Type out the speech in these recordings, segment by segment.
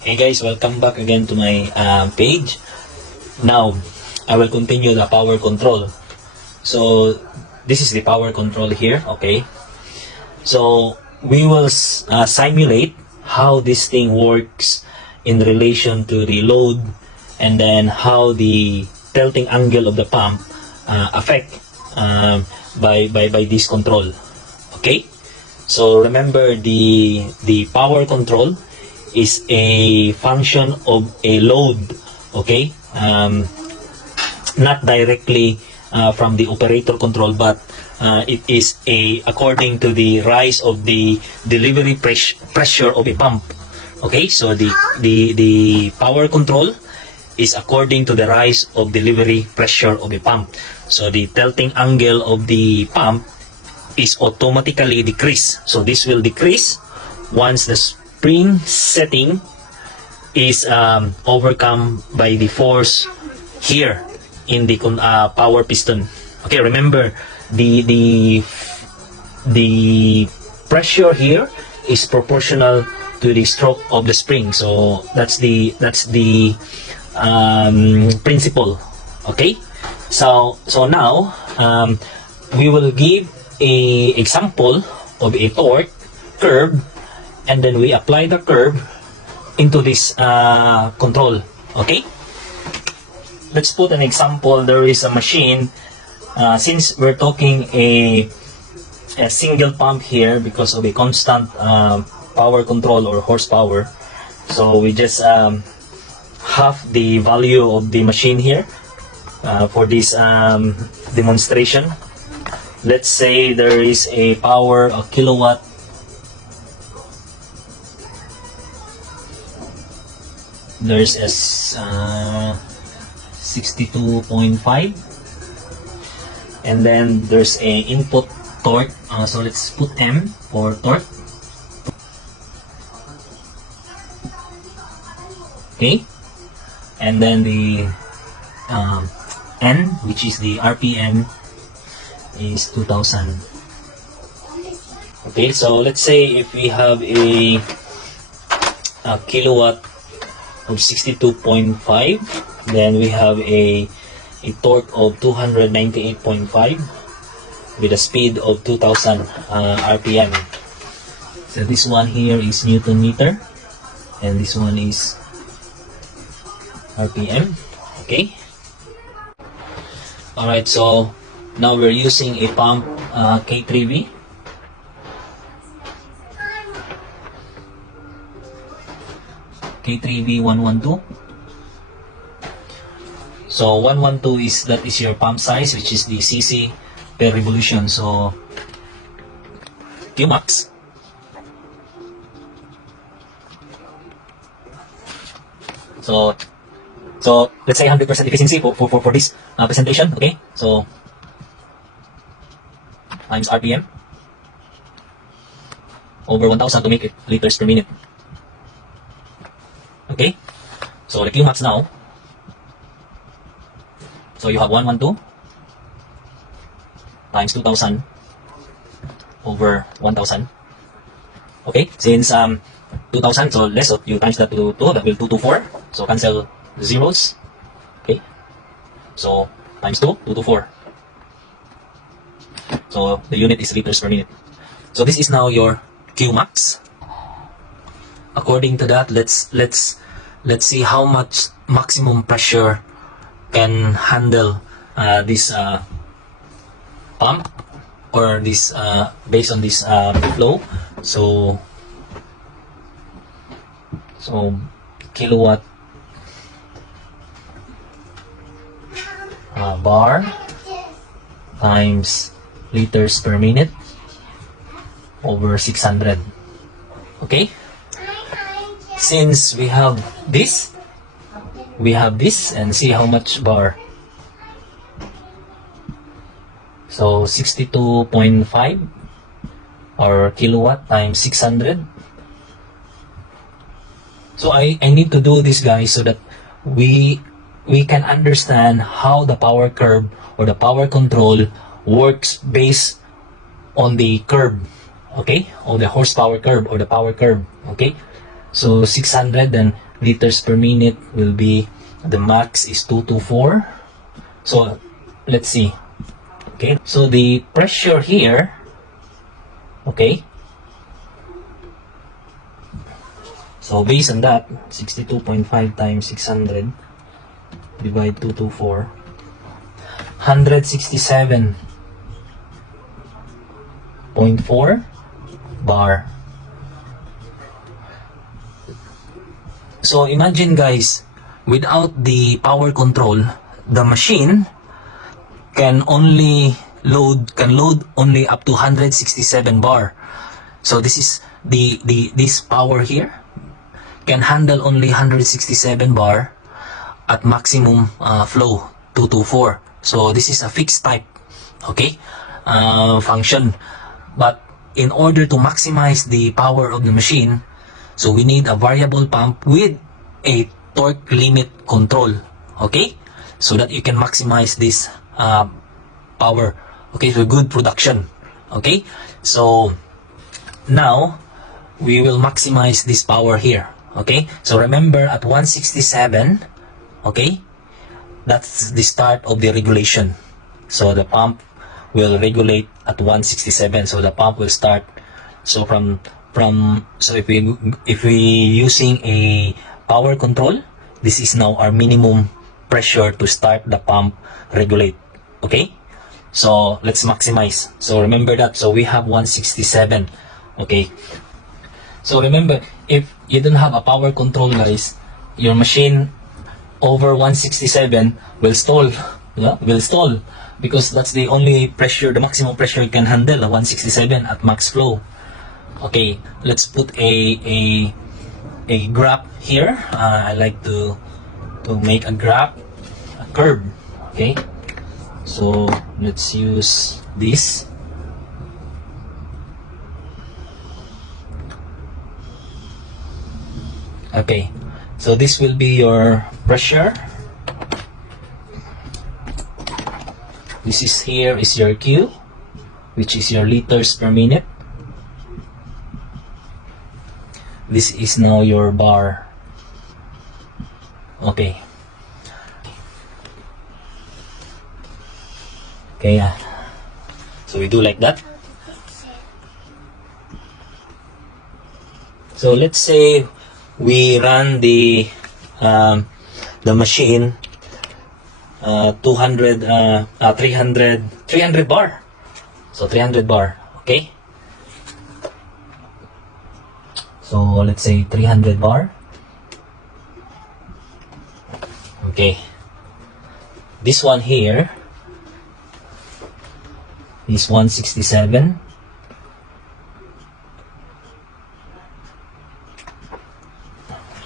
Hey guys, welcome back again to my page. Now, I will continue the power control. So, this is the power control here, okay? So, we will simulate how this thing works in relation to the load and then how the tilting angle of the pump affect by this control, okay? So, remember the power control is a function of a load, okay? Not directly from the operator control, but it is according to the rise of the delivery pressure of a pump, okay? So the power control is according to the rise of delivery pressure of a pump. So the tilting angle of the pump is automatically decrease. So this will decrease once the spring setting is overcome by the force here in the power piston. Okay, remember the pressure here is proportional to the stroke of the spring. So that's the principle. Okay, so now we will give a example of a torque curve, and then we apply the curve into this control. Okay, let's put an example. There is a machine, since we're talking a single pump here because of a constant power control or horsepower, so we just half the value of the machine here for this demonstration. Let's say there is a power of kilowatt. There's a 62.5, and then there's a input torque. So let's put M for torque. Okay, and then the N, which is the RPM, is 2000. Okay, so let's say if we have a kilowatt of 62.5, then we have a torque of 298.5 with a speed of 2000 RPM. So this one here is Newton meter, and this one is RPM. Okay, alright, so now we're using a pump K3V. K3V 112. So 112 is your pump size, which is the cc per revolution. So Qmax so let's say 100% efficiency for this presentation. Okay, so times RPM over 1000 to make it liters per minute. Okay, so the Qmax now, so you have 112 times 2000 over 1000. Okay, since 2000, so less of you times that to 2, that will 224, so cancel zeros. Okay, so times 2, 224. So the unit is liters per minute. So this is now your Qmax. According to that, let's see how much maximum pressure can handle this pump, or this based on this flow. So kilowatt bar times liters per minute over 600. Okay, since we have this, and see how much bar. So 62.5 or kilowatt times 600. So I need to do this, guys, so that we can understand how the power curve or the power control works based on the curve, okay, on the horsepower curve or the power curve. Okay, so 600, then liters per minute will be, the max is 224. So let's see. Okay, so the pressure here, okay, so based on that, 62.5 times 600 divide 224, 167.4 bar. So imagine guys, without the power control, the machine can load only up to 167 bar. So this is this power here can handle only 167 bar at maximum flow 224. So this is a fixed type, okay, function. But in order to maximize the power of the machine, so we need a variable pump with a torque limit control, okay, so that you can maximize this power, okay, for good production. Okay, so now we will maximize this power here. Okay, so remember at 167, okay, that's the start of the regulation. So the pump will regulate at 167. So the pump will start. So so if we using a power control, this is now our minimum pressure to start the pump regulate. Okay, so let's maximize. So remember that. So we have 167. Okay, so remember, if you don't have a power control guys, your machine over 167 will stall. Yeah, will stall, because that's the only pressure, the maximum pressure you can handle, 167 at max flow. Okay, let's put a graph here. I like to make a graph, a curve. Okay, so let's use this. Okay, so this will be your pressure. This is here is your Q, which is your liters per minute. This is now your bar. Okay. Okay, so we do like that. So let's say we run the machine 300 bar. So 300 bar. Okay. So let's say 300 bar. Okay. This one here is 167.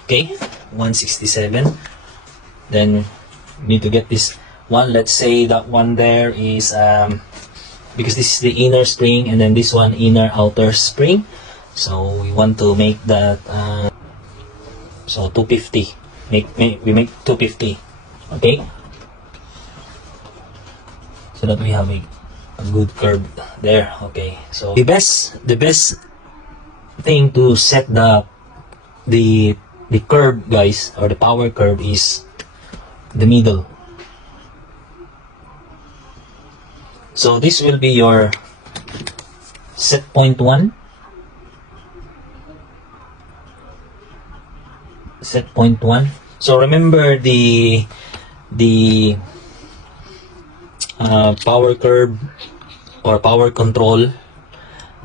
Okay, 167. Then we need to get this one. Let's say that one there is because this is the inner spring, and then this one inner outer spring. So we want to make that so 250. We make 250. Okay, so that we have a good curve there. Okay, so the best thing to set the curve guys, or the power curve, is the middle. So this will be your set point 1, set point 1. So remember the power curve or power control,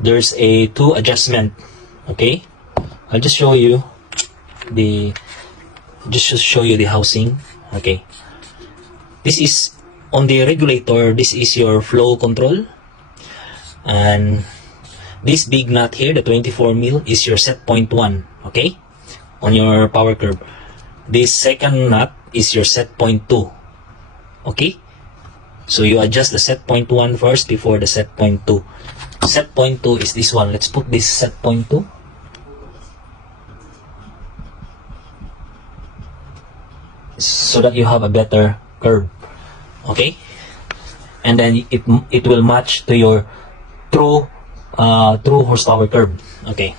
there's a 2 adjustment. Okay, I'll just show you the housing. Okay, this is on the regulator. This is your flow control, and this big nut here, the 24 mil, is your set point 1. Okay, on your power curve. This second nut is your set point 2. Okay, so you adjust the set point 1 first before the set point 2. Set point 2 is this one. Let's put this set point 2. So that you have a better curve. Okay, and then it will match to your true horsepower curve. Okay,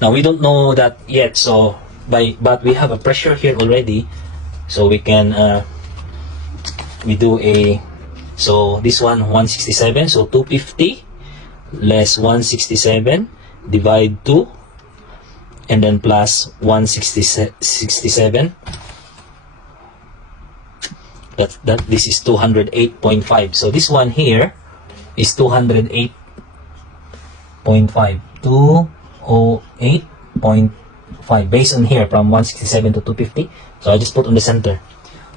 now we don't know that yet, so but we have a pressure here already, so we can we do a, so this one 167, so 250 less 167 divide 2 and then plus 167, that this is 208.5. So this one here is 208.5, 208.5 based on here from 167 to 250. So I just put on the center.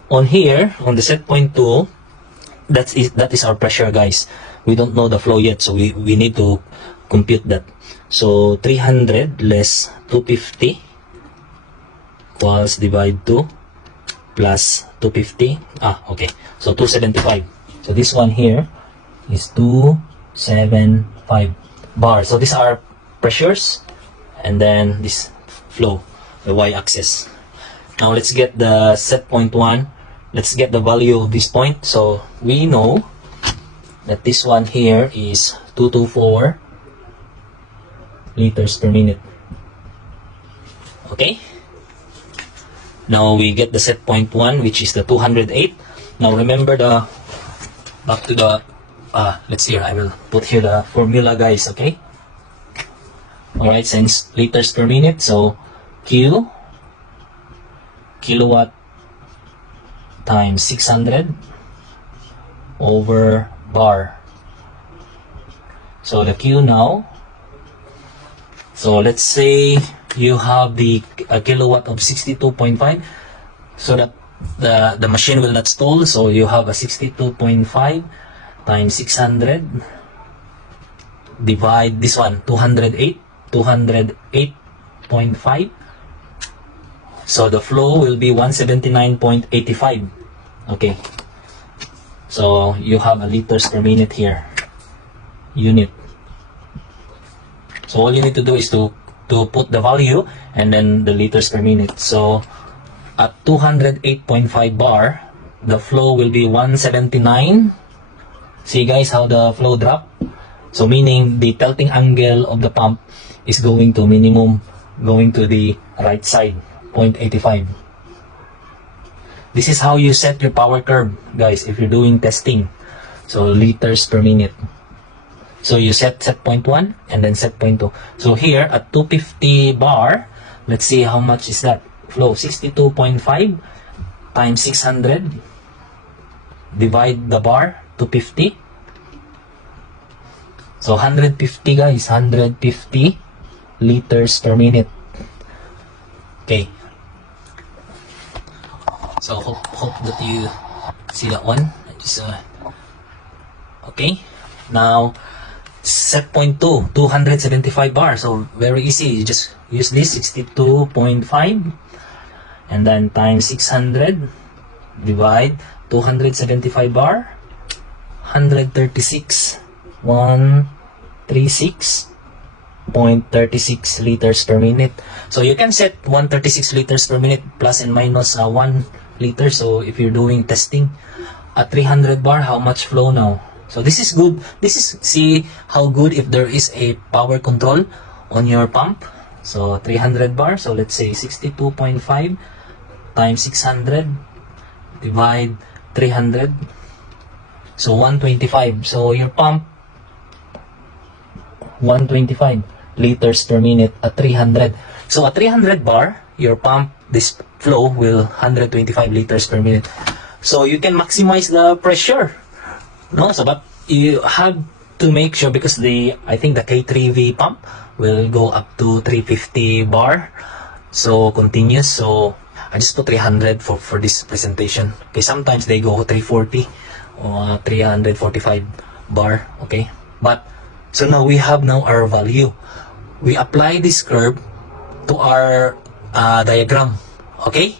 On here, on the set point 2, that is our pressure, guys. We don't know the flow yet, so we need to compute that. So 300 less 250 equals divide 2 plus 250. Okay. So 275. So this one here is 275 bar. So these are pressures, and then this flow, the y-axis. Now let's get the set point 1. Let's get the value of this point. So we know that this one here is 224 liters per minute. Okay. Now we get the set point 1, which is the 208. Now remember the, back to the, let's see here, I will put here the formula, guys, okay? Alright, since liters per minute, so kilowatt times 600 over bar. So the Q now, so let's say you have the kilowatt of 62.5, so that the machine will not stall. So you have a 62.5 times 600 divide this one 208.5. So the flow will be 179.85. Okay, so you have a liters per minute here, unit. So all you need to do is to put the value and then the liters per minute. So at 208.5 bar, the flow will be 179. See guys how the flow drop? So meaning the tilting angle of the pump is going to minimum, going to the right side, 0.85. This is how you set your power curve, guys, if you're doing testing. So liters per minute. So you set point 1 and then set point 2. So here at 250 bar, let's see how much is that flow. 62.5 times 600 divide the bar, 250. So 150, guys, 150 liters per minute. Okay. So hope that you see that one. Just okay. Now set point 2, 275 bar. So very easy. You just use this 62.5 and then times 600 divide 275 bar, 136.36 liters per minute. So you can set 136 liters per minute plus and minus 1 liter. So if you're doing testing at 300 bar, how much flow now? So this is good. This is, see how good if there is a power control on your pump. So 300 bar. So let's say 62.5 times 600 divide 300. So 125. So your pump 125 liters per minute at 300. So at 300 bar, your pump, this flow will 125 liters per minute. So you can maximize the pressure. No, so but you have to make sure, because I think the K3V pump will go up to 350 bar. So continuous. So I just put 300 for this presentation. Okay, sometimes they go 340 or 345 bar. Okay, but so now we have our value. We apply this curve to our diagram. Okay,